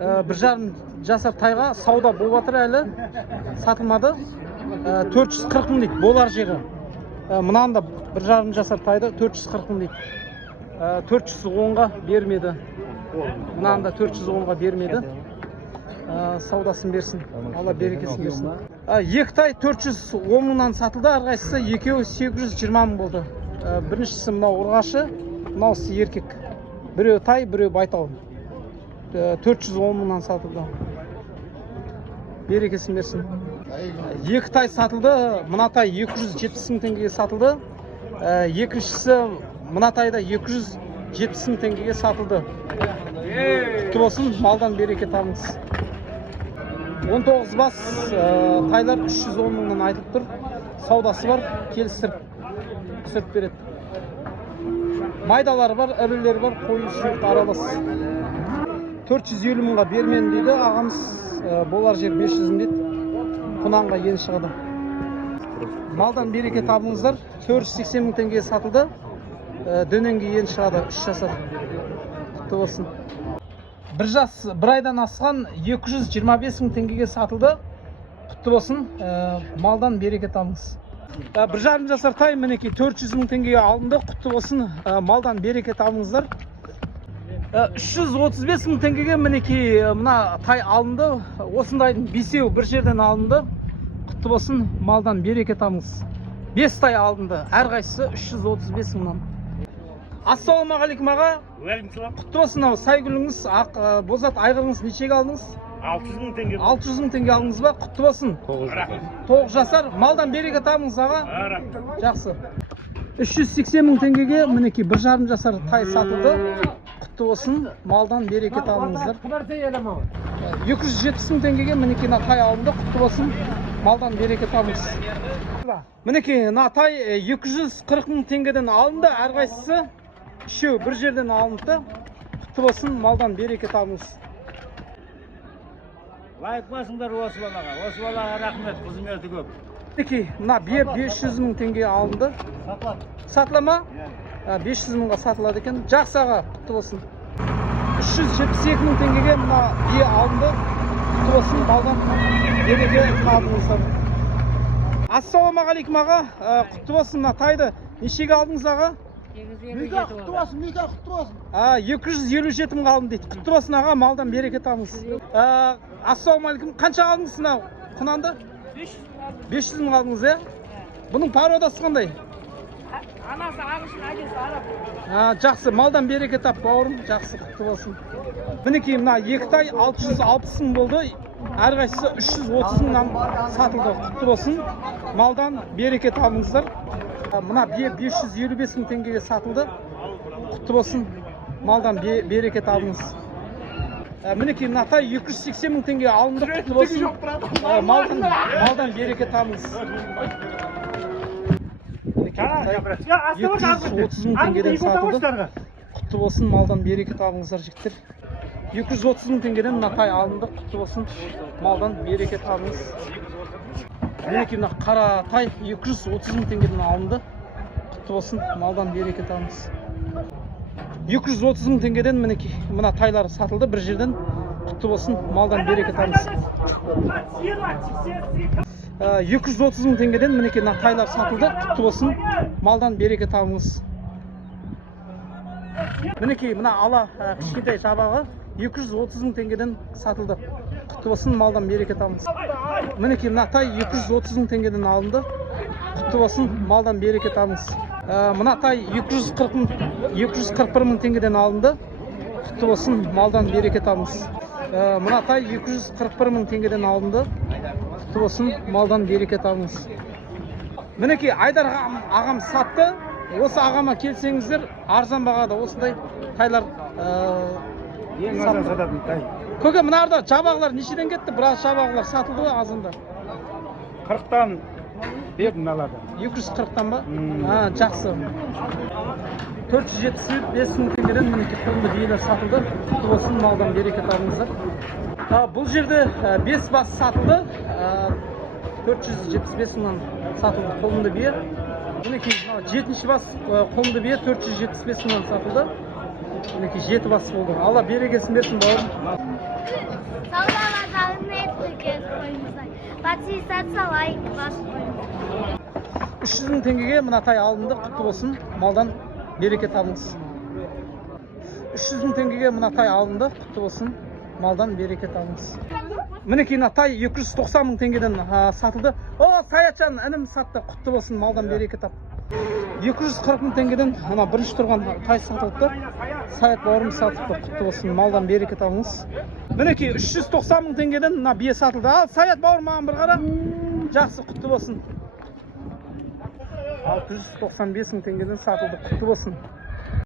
1,5 жасар тайға сауда болып жатыр, әлі сатылмады. 440 мың дейді, болар жегі. Мынанда 1,5 жасар тайды 440 мың дейді. 410-ға бермеді. Мынанда 410-ға бермеді. Саудасын берсін, Алла берекесін берсін. Екі тай 410 мыңнан сатылды, әрқайсысы екеуі 820 мың болды. Біріншісі мынау ұрғашы, мынаусы еркек. Біреу тай, біреу байтал. 410 мыңнан сатылды. Берекесін берсін. Екі тай сатылды, мына тай 270 мың теңгеге сатылды. Екіншісі мына тайда 270 мың теңгеге сатылды. Құтты болсын, малдан береке табыңыз. 19 бас тайлар 310 мыңнан айтылып тұр. Саудасы бар, келістіріп түсіріп береді. Майдалары бар, ірілері бар, қойы сұйық аралас. 450 мыңға бермен дейді, ағамыз болар жер 500 мың дейді. Құнанға ен шығады. Малдан береке табыңыздар. 480 мың теңгеге сатылды. Дөненге ен шығады, 3 жасар. Құтты болсын. Бір айдан асқан 225 мың теңгеге сатылды. Құтты болсын, малдан береке табыңыз. 1,5 жасар тай мінеки 400 мың теңгеге алынды. Құтты болсын, малдан береке табыңыздар. 335 мың теңгеге мінеки мына тай алынды. Осындайдың 5-еу бір жерден алынды. Құтты болсын, малдан береке табыңыз. 5 тай алынды, әрқайсысы 335 мыңнан. Ассалаумағалейкум аға. Құтты болсын, сайгүліңіз, бозат айғырыңыз нешеге алдыңыз? 600 мың теңге. 600 мың теңге алдыңыз ба? Құтты болсын. 9 жасар, малдан береке табыңыз аға. Жақсы. 380 мың теңгеге мінеки 1,5 жасар тай сатылды. Құтты болсын, малдан береке табыңыздар. 270 мың теңгеге мінеки тай алынды. Құтты болсын, малдан береке табыңыз. Мінеки тай 240 мың теңгеден алынды, әрқайсысы үшеу бір жерден алынды. Құтты болсын, малдан береке табыңыз. Лайк басыңдар осы балаға. Осы балаға рахмет, қызметі көп. Мінеки, мына 500 мың теңге алынды. Сатыла ма? 500 мыңға сатылады екен. Жақсы аға, құтты болсын. 372 мың теңгеге мына бие алынды. Құтты болсын, малдан береке табыңыздар. Ассалаумағалейкум аға. Құтты болсын, мына тайды нешеге алдыңыз аға? 257 мыңға алдым дейді. Құтты болсын аға, малдан береке табыңыз. Ассалаумағалейкум. Қанша алдыңыз мынау құнанды? 500 мың алдыңыз, е? Бұның пародасы қандай? Анасы ағылшын, әкесі араб. Жақсы, малдан береке тап бауырым. Жақсы, құтты болсын. Мінекей мына екі тай 660 мың болды. Әрқайсысы 330 мыңнан сатылды. Құтты болсын, малдан береке табыңыздар. Мына 555 мың теңгеге сатылды. Құтты болсын, малдан береке табыңыз. Мінекей мына тай 280 мың теңге алынды. Құтты болсын, малдан береке табыңыз. 230 мың теңгеден сатылды. Құтты болсын, малдан береке табыңыздар жігіттер. 230 мың теңгеден мына тай алынды. Құтты болсын, малдан береке табыңыз. Мінекей мына қара тай 230 мың теңгеден алынды. Құтты болсын, малдан береке табыңыз. 230 мың теңгеден мінекей мына тайлар сатылды бір жерден. Құтты болсын, малдан береке табыңыз. 230 мың теңгеден мінекей мына тайлар сатылды. Құтты болсын, малдан береке табыңыз. Мінекей мына ала кішкентай жабағы 230 мың теңгеден сатылды. Құтты болсын, малдан береке табыңыз. Мінекей мына тай 230 мың теңгеден алынды. Құтты болсын, малдан береке табыңыз. Мына тай 241 мың теңгеден алынды. Құтты болсын, малдан береке табыңыз. Мына тай 241 мың теңгеден алынды. Құтты болсын, малдан береке табыңыз. Мінекей Айдар ағам сатты. Осы ағама келсеңіздер, арзан бағада осындай тайлар сатты. Көке, мынарда жабағылар нешеден кетті? Біраз жабағылар сатылды ғой азында. 40-тан бердім алады. 240-тан ба? Жақсы. 475 мың теңгеден мінекей қолды биелер сатылды. Құтты болсын, малдан береке табыңыздар. Бұл жерде 5 бас сатылды. 475 мыңнан сатылды қолымды бие. Мінекей 7-ші бас қолымды бие 475 мыңнан сатылды. мінекей 7 бас болды. Алла берекесін берсін бауырым. Саудалардағы нетті қойыңыздар. Батси сатса лайк басып қойыңыздар. 300 мың теңгеге мына тай алынды, құтты болсын. Малдан береке табыңыз. 300 мың теңгеге мына тай алынды, құтты болсын. Малдан береке табыңыз. Мінекей мына тай 290 мың теңгеден сатылды. О, Саятжан інім сатты, құтты болсын. Малдан береке тап. 240 мың теңгеден ана бірінші тұрған тай сатылды. Саят бауырым сатыпты, құтты болсын. Малдан береке табыңыз. Мінекей 390 мың теңгеден мына бие сатылды. Ал Саят бауырым маған бір қара. Жақсы, құтты болсын. 695 мың теңгеден сатылды, құтты болсын.